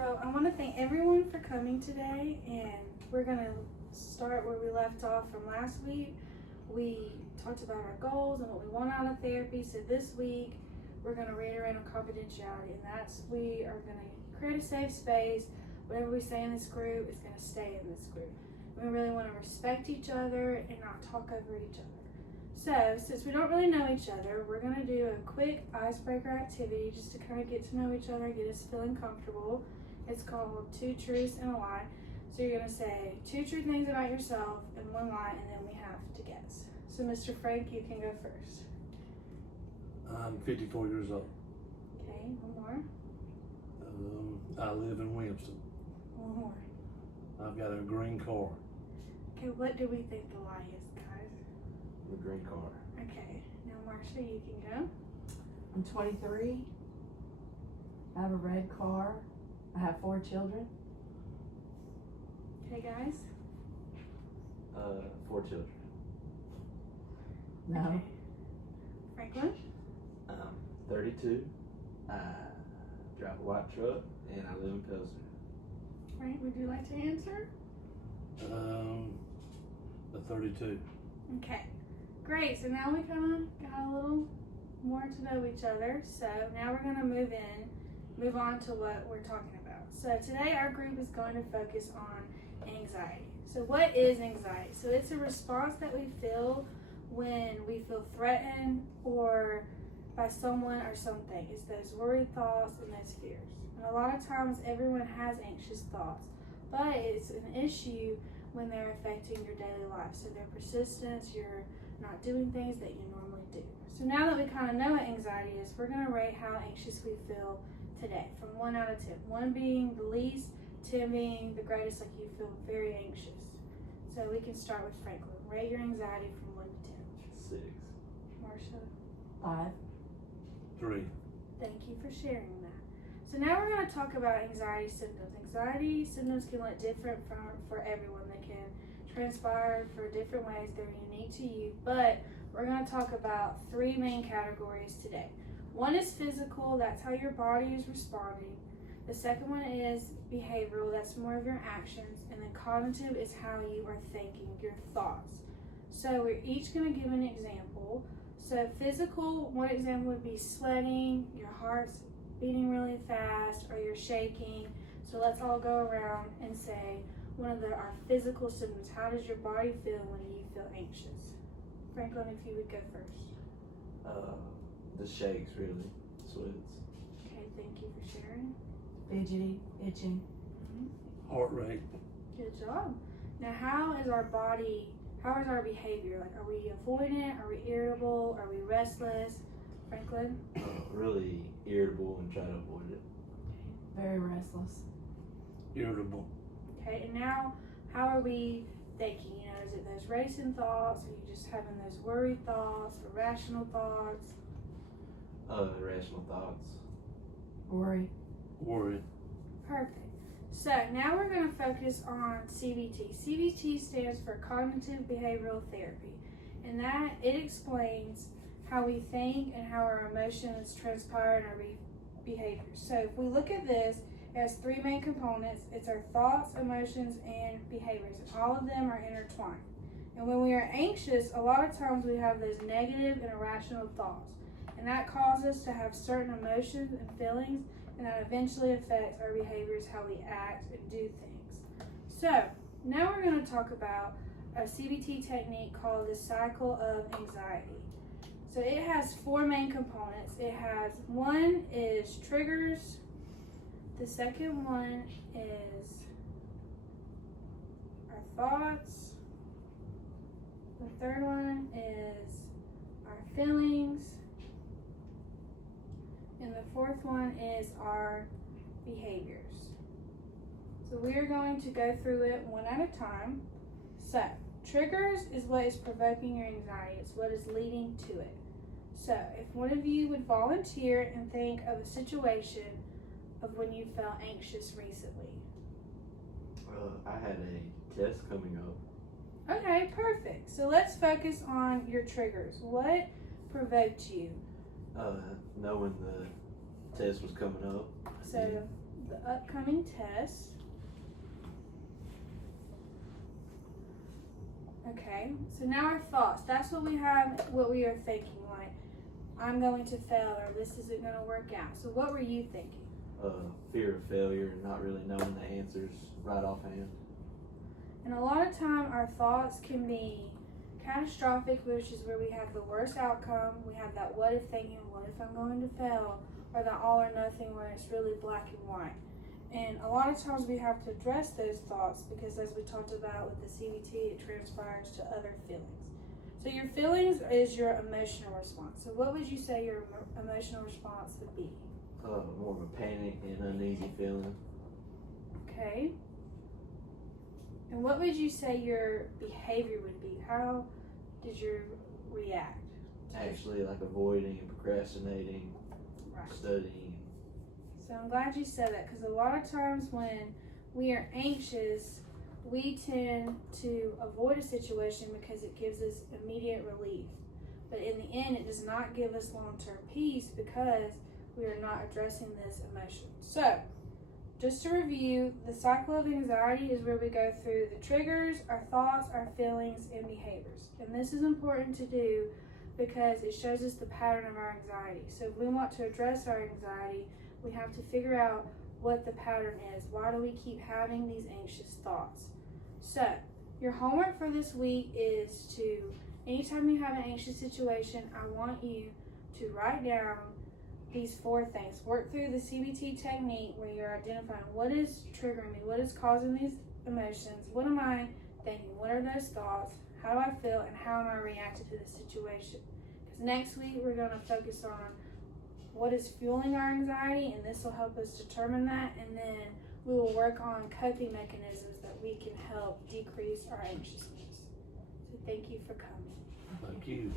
So I want to thank everyone for coming today, and we're going to start where we left off from last week. We talked about our goals and what we want out of therapy. So this week we're going to reiterate on confidentiality, and that's we are going to create a safe space. Whatever we say in this group is going to stay in this group. We really want to respect each other and not talk over each other. So, since we don't really know each other, we're going to do a quick icebreaker activity just to kind of get to know each other, get us feeling comfortable. It's called Two Truths and a Lie. So you're going to say 2 true things about yourself and 1 lie, and then we have to guess. So Mr. Frank, you can go first. I'm 54 years old. Okay, 1 more. I live in Williamston. 1 more. I've got a green car. Okay, what do we think the lie is, guys? The green car. Okay, now Marsha, you can go. I'm 23. I have a red car. I have 4 children. Okay, guys. 4 children. No. Okay. Franklin? 32. I drive a white truck, and I live in Pilsner. Frank, would you like to answer? The 32. Okay, great. So now we kind of got a little more to know each other. So now we're going to move on to what we're talking about. So today our group is going to focus on anxiety. So what is anxiety? So it's a response that we feel when we feel threatened or by someone or something. It's those worried thoughts and those fears. And a lot of times everyone has anxious thoughts, but it's an issue when they're affecting your daily life. So their persistence, you're not doing things that you normally do. So now that we kind of know what anxiety is, we're going to rate how anxious we feel today from 1 out of 10. 1 being the least, 10 being the greatest, like you feel very anxious. So we can start with Franklin. Rate your anxiety from 1 to 10. 6. Marsha? 5. 3. Thank you for sharing that. So now we're going to talk about anxiety symptoms. Anxiety symptoms can look different for everyone. They can transpire for different ways. They're unique to you. But we're going to talk about 3 main categories today. 1 is physical. That's how your body is responding. The second one is behavioral. That's more of your actions. And then cognitive is how you are thinking, your thoughts. So we're each going to give an example. So physical, one example would be sweating, your heart's beating really fast, or you're shaking. So let's all go around and say one of our physical symptoms. How does your body feel when you feel anxious? Franklin, if you would go first. The shakes, really. Sweats. Okay, thank you for sharing. Fidgety, itching. Heart rate. Good job. Now, how is our behavior? Like, are we avoidant? Are we irritable? Are we restless? Franklin? Really irritable and try to avoid it. Very restless. Irritable. Okay, and now how are we thinking? You know, is it those racing thoughts? Are you just having those worried thoughts, irrational thoughts? Irrational thoughts. Worry. Worried. Perfect. So now we're going to focus on CBT. CBT stands for Cognitive Behavioral Therapy, and that it explains how we think and how our emotions transpire in our behaviors. So if we look at this, it has 3 main components. It's our thoughts, emotions, and behaviors, and all of them are intertwined. And when we are anxious, a lot of times we have those negative and irrational thoughts, and that causes us to have certain emotions and feelings, and that eventually affects our behaviors, how we act and do things. So now we're going to talk about a CBT technique called the cycle of anxiety. So it has 4 main components. It has 1 is triggers. The second one is our thoughts. The third one is our feelings. And the 4th one is our behaviors. So we are going to go through it one at a time. So triggers is what is provoking your anxiety. It's what is leading to it. So if one of you would volunteer and think of a situation of when you felt anxious recently. I had a test coming up. Okay, perfect. So let's focus on your triggers. What provoked you? Knowing the test was coming up. So the upcoming test. Okay, so now our thoughts. That's what we have, what we are thinking. Like, I'm going to fail, or this isn't going to work out. So what were you thinking? Fear of failure and not really knowing the answers right offhand. And a lot of time our thoughts can be catastrophic, which is where we have the worst outcome. We have that what if thinking, what if I'm going to fail? Or the all or nothing where it's really black and white. And a lot of times we have to address those thoughts because, as we talked about with the CBT, it transpires to other feelings. So your feelings is your emotional response. So what would you say your emotional response would be? More of a panic and uneasy feeling. Okay. And what would you say your behavior would be? How did you react? Actually, like avoiding and procrastinating, Right. studying. So I'm glad you said that, because a lot of times when we are anxious, we tend to avoid a situation because it gives us immediate relief. But in the end, it does not give us long-term peace because we are not addressing this emotion. So, just to review, the cycle of anxiety is where we go through the triggers, our thoughts, our feelings, and behaviors. And this is important to do because it shows us the pattern of our anxiety. So if we want to address our anxiety, we have to figure out what the pattern is. Why do we keep having these anxious thoughts? So, your homework for this week is to, anytime you have an anxious situation, I want you to write down these 4 things. Work through the CBT technique where you're identifying what is triggering me, what is causing these emotions, what am I thinking, what are those thoughts, how do I feel, and how am I reacting to the situation. Because next week we're going to focus on what is fueling our anxiety, and this will help us determine that, and then we will work on coping mechanisms that we can help decrease our anxiousness. So thank you for coming. Thank you.